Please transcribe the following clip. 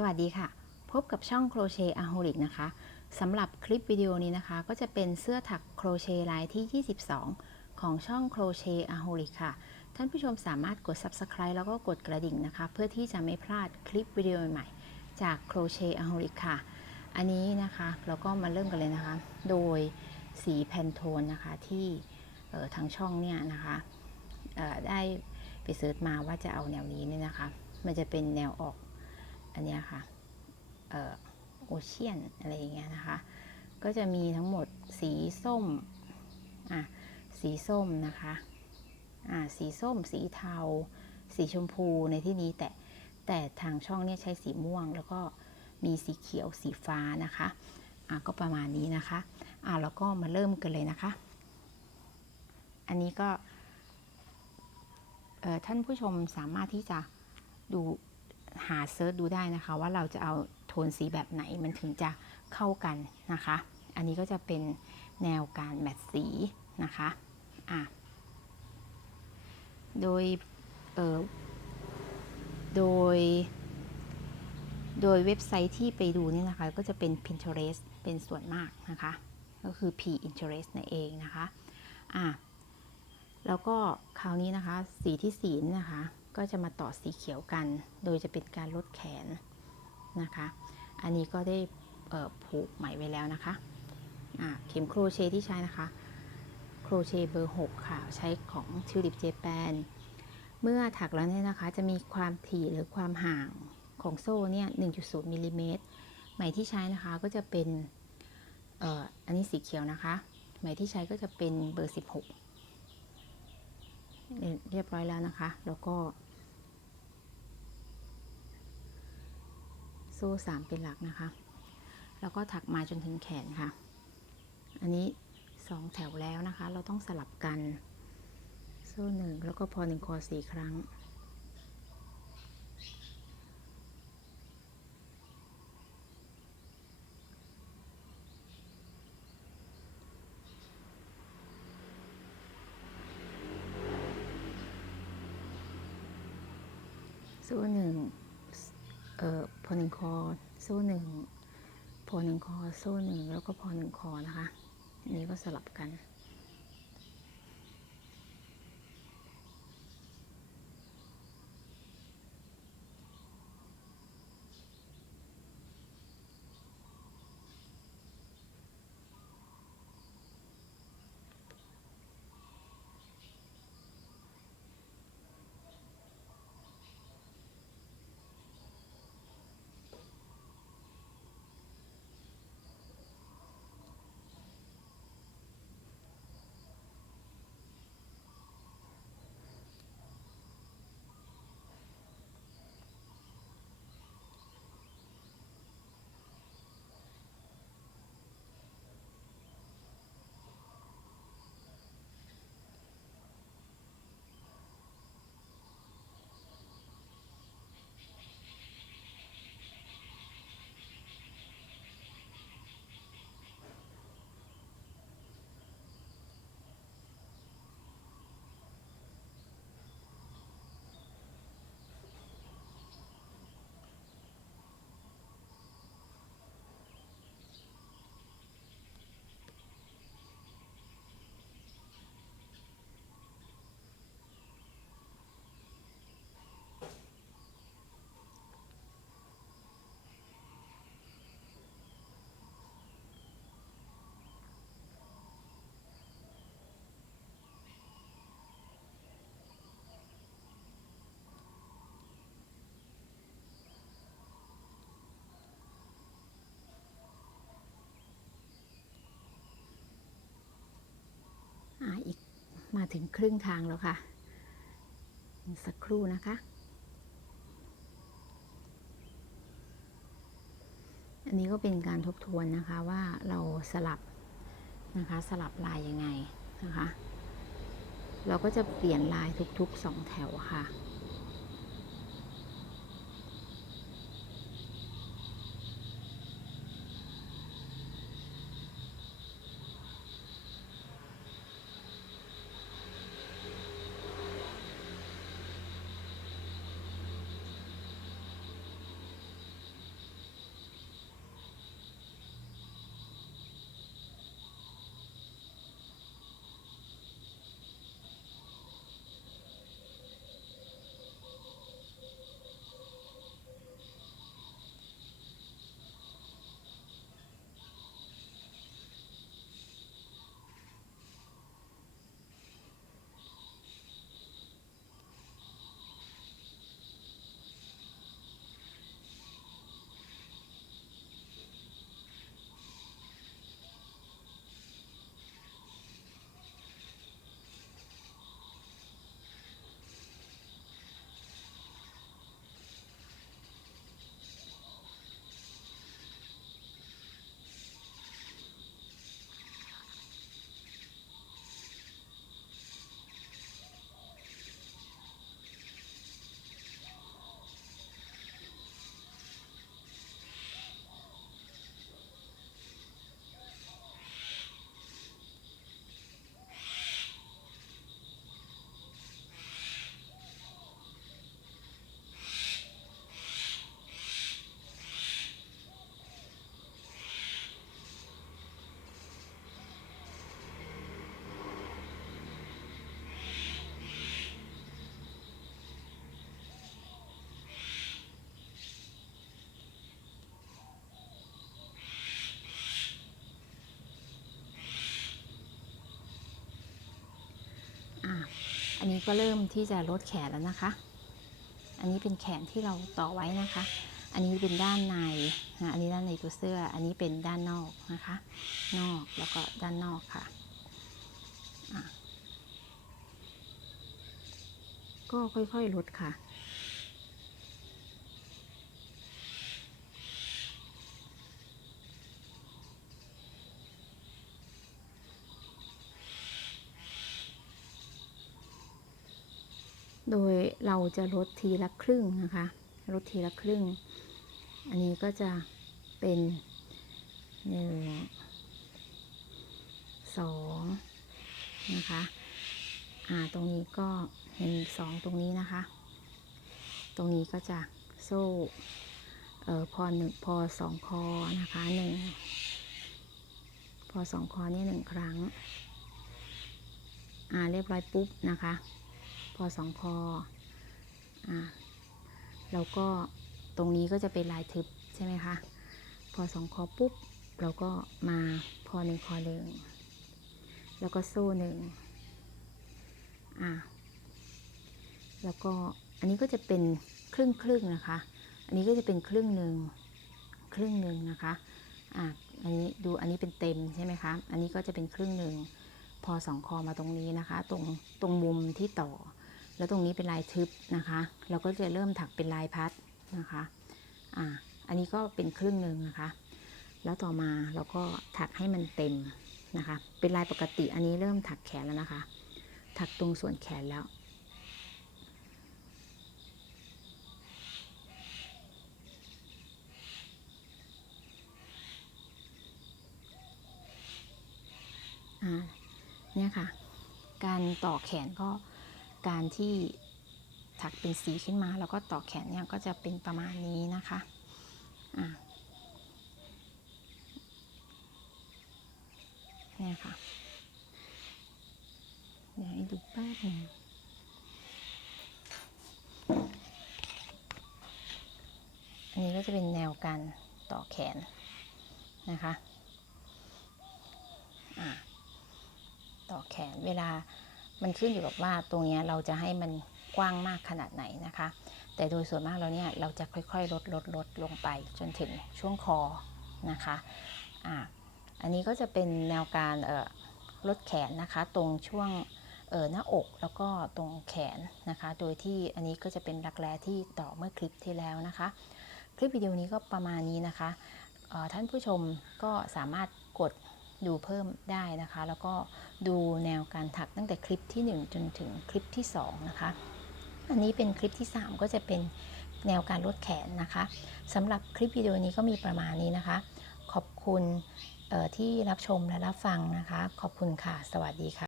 สวัสดีค่ะ พบกับช่องโครเชต์อาโฮลิกนะคะสำหรับคลิปวิดีโอนี้นะคะ ก็จะเป็นเสื้อถักโครเชต์ลายที่ 22 ของช่องโครเชต์อาโฮลิกค่ะ ท่านผู้ชมสามารถกด Subscribe แล้วก็กดกระดิ่งนะคะ เพื่อที่จะไม่พลาดคลิปวิดีโอใหม่จากโครเชต์อาโฮลิกค่ะ อันนี้นะคะเราก็มาเริ่มกันเลยนะคะ โดยสีแพนโทนนะคะที่เอ่อทางช่องเนี่ยนะคะเอ่อได้ไปเสิร์ชมาว่าจะเอาแนวนี้เนี่ยนะคะ มันจะเป็นแนวออก อันนี้ค่ะเออโอเชียนอะไรอย่างเงี้ยนะคะ ก็จะมีทั้งหมดสีส้มอะสีส้มนะคะอ่าสีส้ม สีเทา สีชมพูในที่นี้แต่แต่ทางช่องเนี่ยใช้สีม่วง แล้วก็มีสีเขียวสีฟ้านะคะอะก็ประมาณนี้นะคะอะแล้วก็มาเริ่มกันเลยนะคะ อันนี้ก็ท่านผู้ชมสามารถที่จะดู หาเซิร์ชดูได้นะคะ ว่าเราจะเอาโทนสีแบบไหนมันถึงจะเข้ากันนะคะ อันนี้ก็จะเป็นแนวการแมทสีนะคะอะโดยเออโดย โดยเว็บไซต์ที่ไปดูนี่นะคะ ก็จะเป็น Pinterest เป็นส่วนมากนะคะ ก็คือ Pinterest นั่นเองนะคะอะแล้วก็คราวนี้นะคะ สีที่สีนนะคะ ก็จะมาต่อสีเขียวกัน โดยจะเป็นการลดแขนนะคะ อันนี้ก็ได้ผูกไหมไว้แล้วนะคะะเข็มโครเชต์ที่ใช้นะคะ โครเชต์เบอร์ 6 ค่ะ ใช้ของ Tulip Japan เมื่อถักแล้วเนี่ยนะคะ จะมีความถี่หรือความห่างของโซ่เนี่ย 1.0มิลลิเมตรไหมที่ใช้นะคะก็จะเป็นอออันนี้สีเขียวนะคะ ไหมที่ใช้ก็จะเป็นเบอร์ 16 เรียบร้อยแล้วนะคะ แล้วก็ โซ่สามเป็นหลักนะคะ แล้วก็ถักมาจนถึงแขนค่ะ อันนี้สองแถวแล้วนะคะ เราต้องสลับกัน โซ่หนึ่งแล้วก็พอหนึ่งคอสี่ครั้ง โซ่หนึ่ง เอ่อพอหนึ่งคอสู้หนึ่งพอหนึ่งคอสู้หนึ่งแล้วก็พอหนึ่งคอนะคะนนี้ก็สลับกัน อ่าอีก มาถึงครึ่งทางแล้วค่ะ สักครู่นะคะ อันนี้ก็เป็นการทบทวนนะคะว่าเราสลับนะคะสลับลายยังไงนะคะ เราก็จะเปลี่ยนลายทุกๆสองแถวค่ะ นนี้ก็เริ่มที่จะลดแขนแล้วนะคะ อันนี้เป็นแขนที่เราต่อไว้นะคะ อันนี้เป็นด้านในนะอันนี้ด้านในตัวเสื้อ อันนี้เป็นด้านนอกนะคะ นอกแล้วก็ด้านนอกค่ะอะก็ค่อยๆลดค่ะ โดยเราจะลดทีละครึ่งนะคะ ลดทีละครึ่ง อันนี้ก็จะเป็นหนึ่งสองนะคะ อ่า ตรงนี้ก็หนึ่งสองตรงนี้นะคะ ตรงนี้ก็จะโซ่เอ่อพอหนึ่งพอสองคอนะคะหนึ่งพอสองคอนี่หนึ่งครั้ง อ่า เรียบร้อยปุ๊บนะคะ พอสองคออ่าแล้วก็ตรงนี้ก็จะเป็นลายทึบใช่ไหมคะ พอสองคอปุ๊บเราก็มาพอหนึ่งคอหนึ่งแล้วก็โซ่หนึ่งอ่าแล้วก็อันนี้ก็จะเป็นครึ่งครึ่งนะคะ อันนี้ก็จะเป็นครึ่งหนึ่งครึ่งหนึ่งนะคะอ่าอันนี้ดูอันนี้เป็นเต็มใช่ไหมคะ อันนี้ก็จะเป็นครึ่งหนึ่งพอสองคอมาตรงนี้นะคะ ตรงตรงมุมที่ต่อ แล้วตรงนี้เป็นลายทึบนะคะ เราก็จะเริ่มถักเป็นลายพัดนะคะอ่าอันนี้ก็เป็นครึ่งหนึ่งนะคะ แล้วต่อมาเราก็ถักให้มันเต็มนะคะ เป็นลายปกติอันนี้เริ่มถักแขนแล้วนะคะ ถักตรงส่วนแขนแล้วอ่าเนี่ยค่ะ การต่อแขนก็ การที่ถักเป็นสีขึ้นมา แล้วก็ต่อแขนเนี่ยก็จะเป็นประมาณนี้นะคะอ่าเนี่ยค่ะ เดี๋ยวให้ดูแป๊บหนึงอันนี้ก็จะเป็นแนวการต่อแขนนะคะอ่าต่อแขนเวลา มันขึ้นอยู่กับว่าตรงเนี้ยเราจะให้มันกว้างมากขนาดไหนนะคะ แต่โดยส่วนมากแล้วเนี่ยเราจะค่อยๆ ลดลดลดลงไปจนถึงช่วงคอนะคะอ่าอันนี้ก็จะเป็นแนวการเอ่อลดแขนนะคะ ตรงช่วงเอ่อหน้าอกแล้วก็ตรงแขนนะคะ โดยที่อันนี้ก็จะเป็นรักแร้ที่ต่อเมื่อคลิปที่แล้วนะคะ คลิปวิดีโอนี้ก็ประมาณนี้นะคะท่านผู้ชมก็สามารถกด ดูเพิ่มได้นะคะ แล้วก็ดูแนวการถักตั้งแต่คลิปที่ 1 จนถึงคลิปที่ 2 นะคะ อันนี้เป็นคลิปที่ 3 ก็จะเป็นแนวการลดแขนนะคะสำหรับคลิปวิดีโอนี้ก็มีประมาณนี้นะคะ ขอบคุณที่รับชมและรับฟังนะคะ ขอบคุณค่ะ สวัสดีค่ะ